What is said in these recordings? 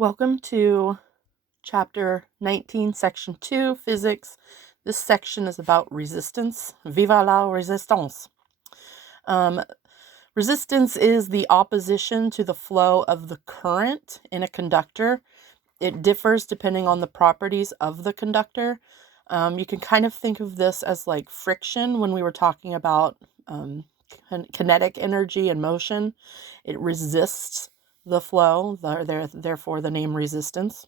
Welcome to Chapter 19, Section 2, Physics. This section is about resistance. Viva la resistance. Resistance is the opposition to the flow of the current in a conductor. It differs depending on the properties of the conductor. You can kind of think of this as like friction when we were talking about kinetic energy and motion. It resists the flow, therefore the name resistance.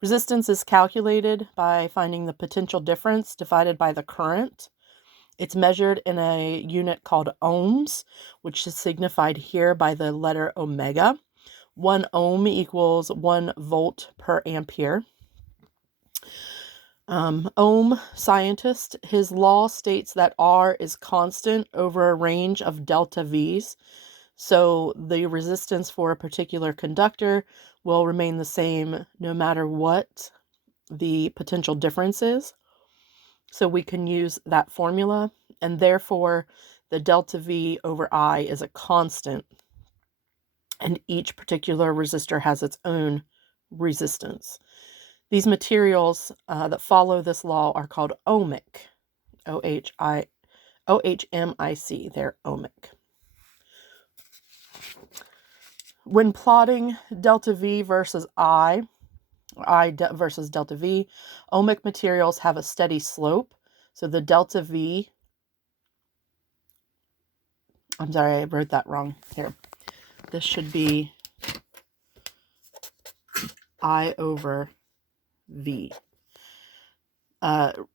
Resistance is calculated by finding the potential difference divided by the current. It's measured in a unit called ohms, which is signified here by the letter omega. 1 ohm equals 1 volt per ampere. Ohm scientist, his law states that R is constant over a range of delta V's. So the resistance for a particular conductor will remain the same no matter what the potential difference is. So we can use that formula, and therefore the delta V over I is a constant, and each particular resistor has its own resistance. These materials that follow this law are called ohmic, O-H-M-I-C, they're ohmic. When plotting delta V versus I versus delta V, ohmic materials have a steady slope. So the delta V, I'm sorry, I wrote that wrong here. This should be I over V,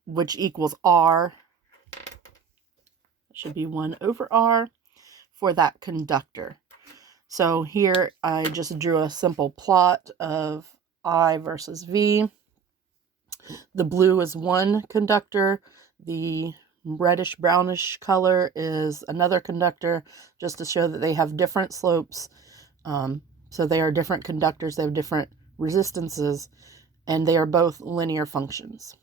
which equals R. It should be 1 over R for that conductor. So here I just drew a simple plot of I versus V. The blue is one conductor. The reddish brownish color is another conductor, just to show that they have different slopes. So they are different conductors. They have different resistances, and they are both linear functions.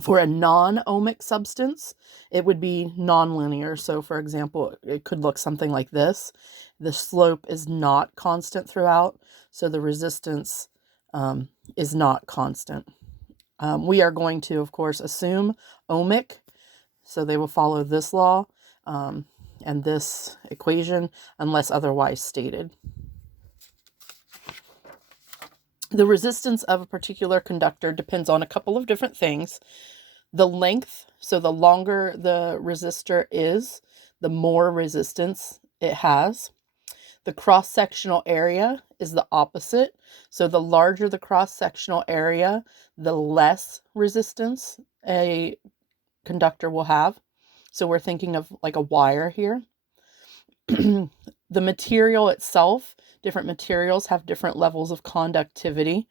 For a non-ohmic substance, it would be nonlinear. So for example, it could look something like this. The slope is not constant throughout, so the resistance is not constant. We are going to, of course, assume ohmic, so they will follow this law and this equation unless otherwise stated. The resistance of a particular conductor depends on a couple of different things. The length, so the longer the resistor is, the more resistance it has. The cross-sectional area is the opposite. So the larger the cross-sectional area, the less resistance a conductor will have. So we're thinking of like a wire here. The material itself, different materials have different levels of conductivity.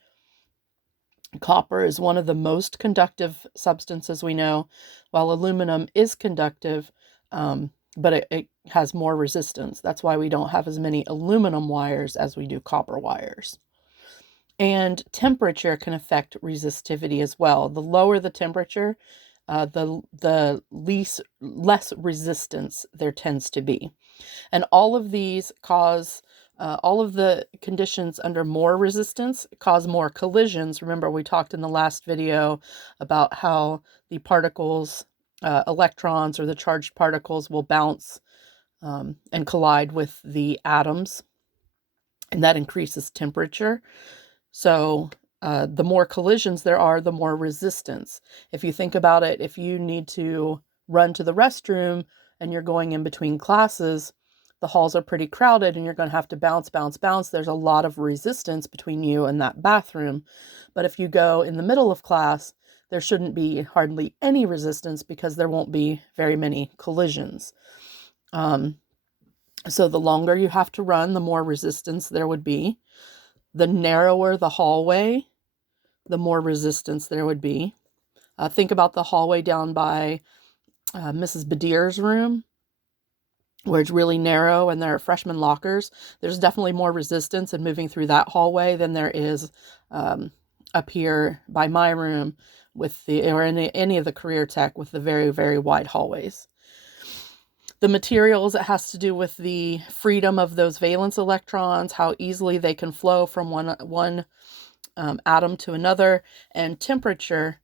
Copper is one of the most conductive substances we know, while aluminum is conductive, but it has more resistance. That's why we don't have as many aluminum wires as we do copper wires. And temperature can affect resistivity as well. The lower the temperature, the less resistance there tends to be. And all of these cause, all of the conditions under more resistance cause more collisions. Remember, we talked in the last video about how the particles, electrons or the charged particles will bounce and collide with the atoms, and that increases temperature. So the more collisions there are, the more resistance. If you think about it, if you need to run to the restroom and you're going in between classes, the halls are pretty crowded and you're going to have to bounce. There's a lot of resistance between you and that bathroom. But if you go in the middle of class, there shouldn't be hardly any resistance because there won't be very many collisions. So the longer you have to run, the more resistance there would be. The narrower the hallway, the more resistance there would be. Think about the hallway down by Mrs. Badier's room, where it's really narrow and there are freshman lockers. There's definitely more resistance in moving through that hallway than there is up here by my room with or any of the career tech with the very, very wide hallways. The materials, it has to do with the freedom of those valence electrons, how easily they can flow from one atom to another, and temperature.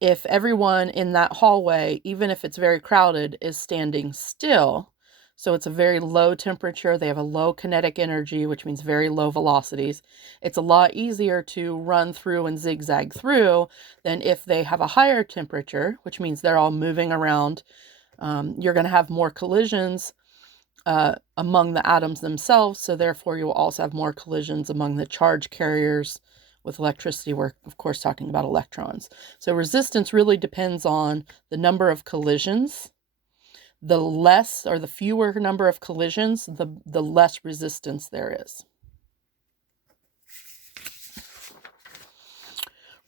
If everyone in that hallway, even if it's very crowded, is standing still, so it's a very low temperature, they have a low kinetic energy, which means very low velocities, it's a lot easier to run through and zigzag through than if they have a higher temperature, which means they're all moving around. You're going to have more collisions among the atoms themselves, so therefore you will also have more collisions among the charge carriers. With electricity, we're of course talking about electrons. So resistance really depends on the number of collisions. The less or the fewer number of collisions, the less resistance there is.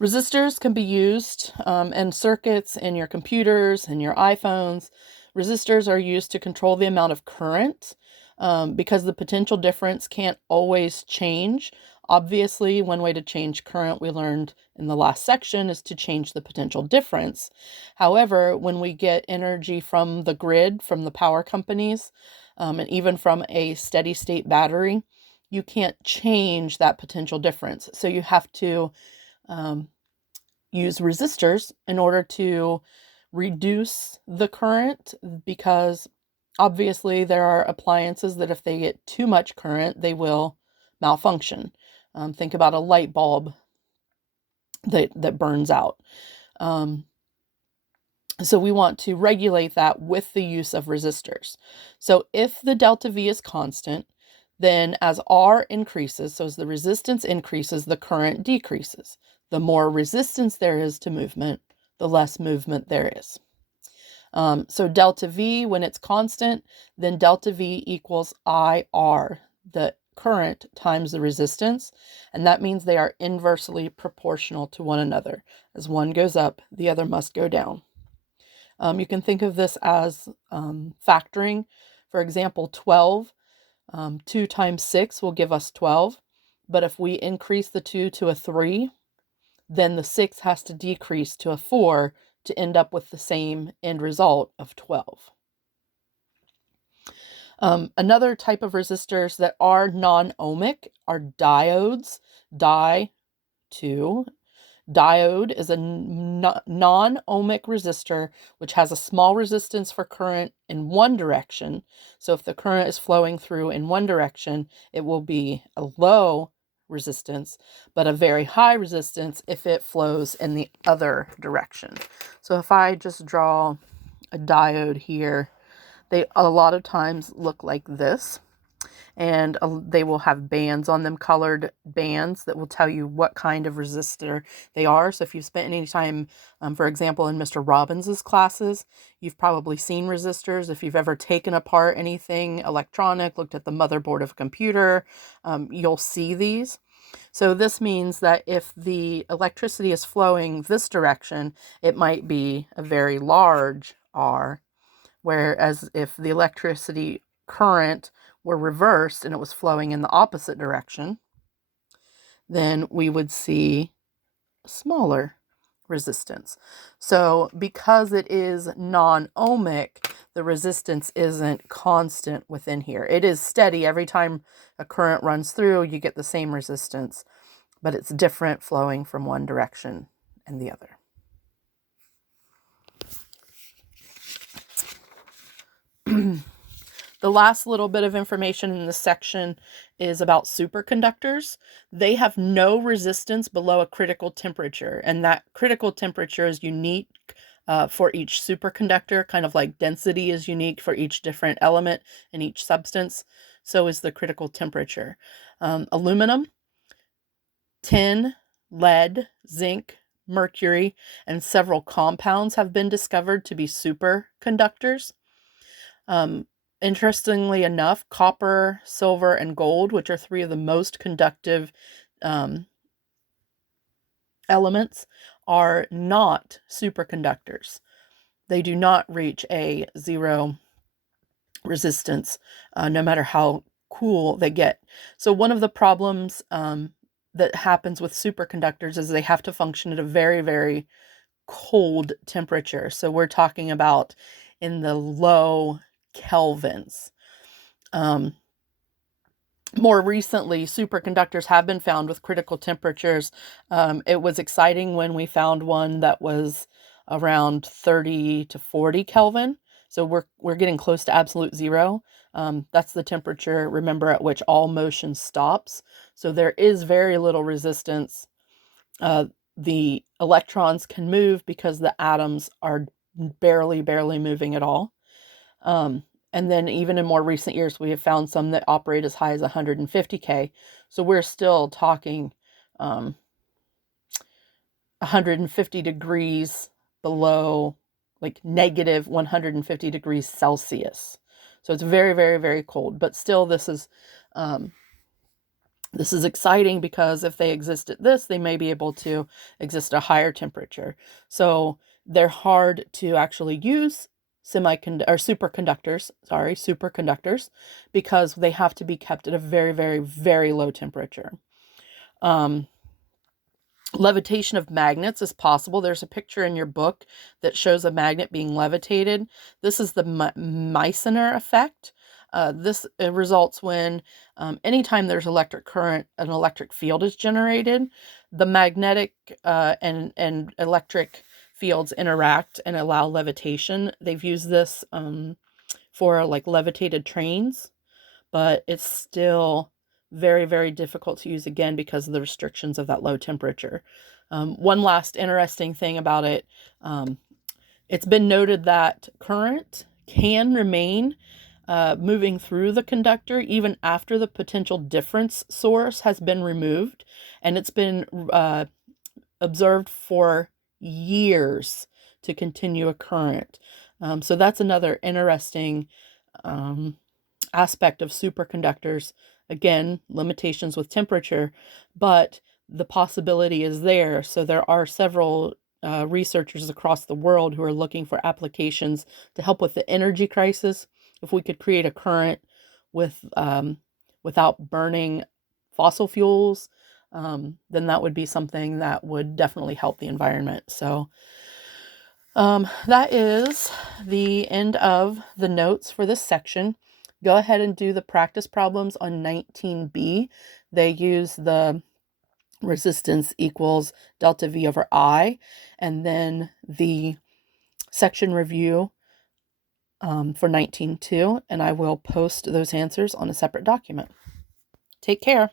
Resistors can be used in circuits in your computers and your iPhones. Resistors are used to control the amount of current because the potential difference can't always change. Obviously, one way to change current, we learned in the last section, is to change the potential difference. However, when we get energy from the grid, from the power companies, and even from a steady state battery, you can't change that potential difference. So you have to use resistors in order to reduce the current, because obviously there are appliances that if they get too much current, they will malfunction. Think about a light bulb that burns out. So we want to regulate that with the use of resistors. So if the delta V is constant, then as R increases, so as the resistance increases, the current decreases. The more resistance there is to movement, the less movement there is. So delta V, when it's constant, then delta V equals IR, the current times the resistance, and that means they are inversely proportional to one another. As one goes up, the other must go down. You can think of this as factoring. For example, 12, 2 times 6 will give us 12, but if we increase the 2 to a 3, then the 6 has to decrease to a 4 to end up with the same end result of 12. Another type of resistors that are non-ohmic are diodes. Diode is a non-ohmic resistor which has a small resistance for current in one direction. So if the current is flowing through in one direction, it will be a low resistance, but a very high resistance if it flows in the other direction. So if I just draw a diode here, they a lot of times look like this. And they will have bands on them, colored bands that will tell you what kind of resistor they are. So if you've spent any time, for example, in Mr. Robbins's classes, you've probably seen resistors. If you've ever taken apart anything electronic, looked at the motherboard of a computer, you'll see these. So this means that if the electricity is flowing this direction, it might be a very large R, whereas if the electricity current were reversed and it was flowing in the opposite direction, then we would see a smaller resistance. So because it is non-ohmic, the resistance isn't constant within here. It is steady. Every time a current runs through, you get the same resistance, but it's different flowing from one direction and the other. The last little bit of information in this section is about superconductors. They have no resistance below a critical temperature, and that critical temperature is unique for each superconductor, kind of like density is unique for each different element in each substance. So is the critical temperature. Aluminum, tin, lead, zinc, mercury, and several compounds have been discovered to be superconductors. Interestingly enough, copper, silver, and gold, which are 3 of the most conductive elements, are not superconductors. They do not reach a zero resistance, no matter how cool they get. So one of the problems that happens with superconductors is they have to function at a very, very cold temperature. So we're talking about in the low kelvins. More recently, superconductors have been found with critical temperatures. It was exciting when we found one that was around 30 to 40 Kelvin. So we're getting close to absolute zero. That's the temperature, remember, at which all motion stops. So there is very little resistance. The electrons can move because the atoms are barely moving at all. And then even in more recent years, we have found some that operate as high as 150K. So we're still talking 150 degrees below, like negative 150 degrees Celsius. So it's very cold. But still, this is exciting because if they exist at this, they may be able to exist at a higher temperature. So they're hard to actually use superconductors, because they have to be kept at a very low temperature. Levitation of magnets is possible. There's a picture in your book that shows a magnet being levitated. This is the Meissner effect. This results when anytime there's electric current, an electric field is generated. The magnetic and electric fields interact and allow levitation. They've used this for like levitated trains, but it's still very difficult to use again because of the restrictions of that low temperature. One last interesting thing about it, it's been noted that current can remain moving through the conductor even after the potential difference source has been removed, and it's been observed for years to continue a current. So that's another interesting aspect of superconductors. Again, limitations with temperature, but the possibility is there. So there are several researchers across the world who are looking for applications to help with the energy crisis. If we could create a current with without burning fossil fuels, then that would be something that would definitely help the environment. So that is the end of the notes for this section. Go ahead and do the practice problems on 19B. They use the resistance equals delta V over I, and then the section review for 19.2, and I will post those answers on a separate document. Take care.